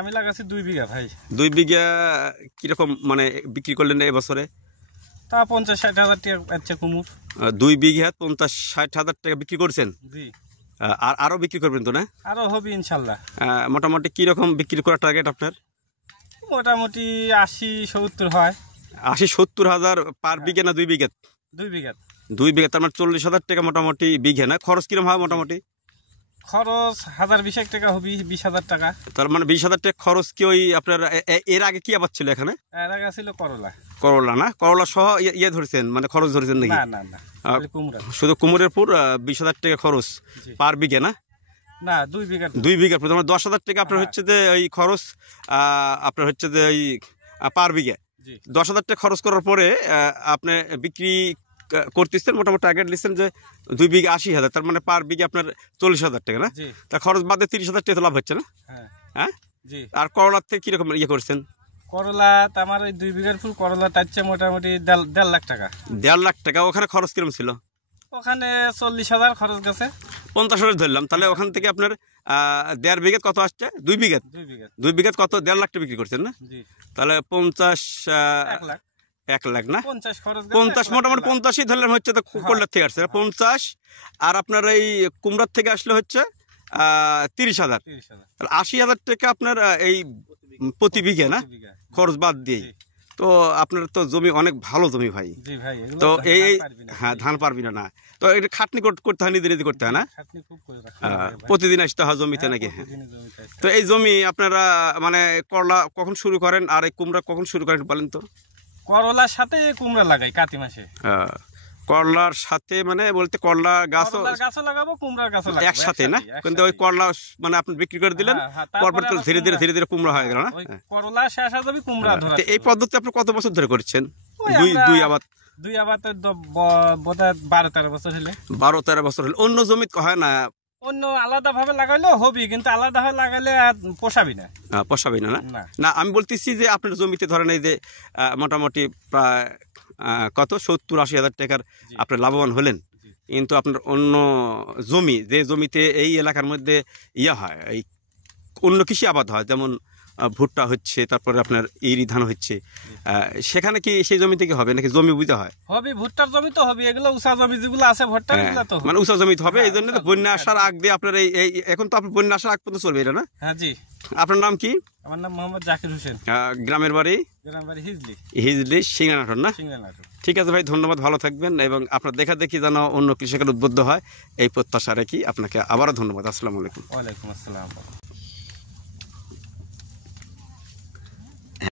আমি লাগাচ্ছি 2 বিঘা ভাই। 2 বিঘা কিরকম মানে বিক্রি করলেন এবছরে? তা 50-60 হাজার টাকা আচ্ছা কুমুর। 2 বিঘা 50-60 হাজার টাকা বিক্রি করছেন? জি। আর আরো বিক্রি করবেন তো না? আরো হবে ইনশাল্লাহ। মোটামুটি কিরকম বিক্রি করার টার্গেট আপনার? মোটামুটি 80-70 হয়। 80-70 হাজার পার বিঘা না 2 বিঘা? 2 বিঘা। 2 বিঘা তার মানে 40 হাজার টাকা মোটামুটি বিঘা না? খরচ কিরকম হয় মোটামুটি? খরচ 1020 টাকা হবে, 20,000 টাকা। তার মানে 20,000 টাকা খরচ কি ওই আপনার এর আগে কি আবাদ ছিল এখানে? এর আগে ছিল করলা। করলা না? করলা সহ ইয়ে ধরেছেন মানে খরচ ধরেছেন নাকি? না না না, কুমড়া। শুধু কুমড়ের পুর 20,000 টাকা খরচ পার বিঘা না? না 2 বিঘা। 2 বিঘা প্রথমে 10,000 টাকা আপনার হচ্ছে যে ওই খরচ, আপনার হচ্ছে যে ওই পার বিঘা 10,000 টাকা খরচ করার পরে আপনি বিক্রি করতেছেন মোটামুটি টার্গেট লিখছেন যে 2 বিঘা 80,000, তার মানে পার বিঘা আপনার 40,000 টাকা না? তার খরচ বাদে 30,000 টাকা লাভ হচ্ছে না? হ্যাঁ। আর করলার থেকে কিরকম ইয়ে করছেন? করলা আমার ওই 2 বিঘার ফুল করলা তাচ্ছে মোটামুটি 1.5 লাখ টাকা। 1.5 লাখ টাকা। ওখানে খরচ কিরকম ছিল? ওখানে 40,000 খরচ গেছে। 50,000 ধরলাম, তাহলে ওখান থেকে আপনার 1.5 বিঘা কত আসছে? 2 বিঘা। 2 বিঘা কত? 1.5 লাখ টাকা বিক্রি করছেন না? তাহলে 1 লাখ না? 50 মোটামুটি 50ই ধরলাম হচ্ছে তো করলার থেকে আসছে 50। আর আপনার এই কুমড়ার থেকে আসলে হচ্ছে 30,000। 80,000 টাকা আপনার এই প্রতি বিঘা না খরচ বাদ দিয়ে। তো আপনার তো জমি অনেক ভালো জমি ভাই। তো এই হ্যাঁ ধান পারবি না? তো এটা খাটনি করতে হয়, নিজে নিজে করতে হয় না? প্রতিদিন আসতে হয় জমিতে নাকি? হ্যাঁ। তো এই জমি আপনারা মানে করলা কখন শুরু করেন আর এই কুমড়া কখন শুরু করেন বলেন তো? করলার সাথে কুমড়া লাগাই কাতি মাসে। করলার সাথে মানে বলতে করলা গাছও লাগাবো, কুমড়ার গাছও লাগাবো একসাথে না? কিন্তু ওই করলা মানে আপনি বিক্রি করে দিলেন, পরপর ধীরে ধীরে ধীরে ধীরে কুমড়া হয়ে গেল না? করলা শেষ হয়ে যাবে, কুমড়া ধরা। এই পদ্ধতি আপনি কত বছর ধরে করছেন? দুই আবাদ 12-13 বছর হলে। 12-13 বছর হলে। অন্য জমি হয় না? অন্য আলাদা ভাবে লাগাইলেও হবি, কিন্তু আলাদা ভাবে লাগাইলে পোষাবি না। পোষাবি না? না আমি বলতেছি যে আপনার জমিতে ধরেন এই যে মোটামুটি প্রায় কত 70-80 হাজার টাকার আপনার লাভবান হলেন, কিন্তু আপনার অন্য জমি যে জমিতে এই এলাকার মধ্যে ইয়া হয়, এই অন্য কৃষি আবাদ হয়, যেমন ভুট্টা হচ্ছে, তারপরে আপনার ইরি ধান হচ্ছে, সেখানে কি সেই জমিতে কি হবে নাকি জমি বুঝতে হয়? হবে, ভুট্টার জমি তো হবে। এগুলো উঁচা জমি যেগুলো আছে ভুট্টার, এগুলো তো মানে উঁচা জমি হবে। এই জন্য তো বন্যা আসার আগ দিয়ে আপনার এই এখন তো আপনার বন্যা আসার আগ পর্যন্ত চলবে এটা না? হ্যাঁ জি। আপনার নাম কি? আমার নাম মোহাম্মদ জাকির হোসেন। গ্রামের বাড়ি? হিজলি, সিংড়ানাটোর না? ঠিক আছে ভাই, ধন্যবাদ, ভালো থাকবেন। এবং আপনার দেখা দেখি যেন অন্য কৃষকের উদ্বুদ্ধ হয় এই প্রত্যাশা রাখি। আপনাকে আবারও ধন্যবাদ। আসসালামু আলাইকুম। ওয়ালাইকুম আসসালাম।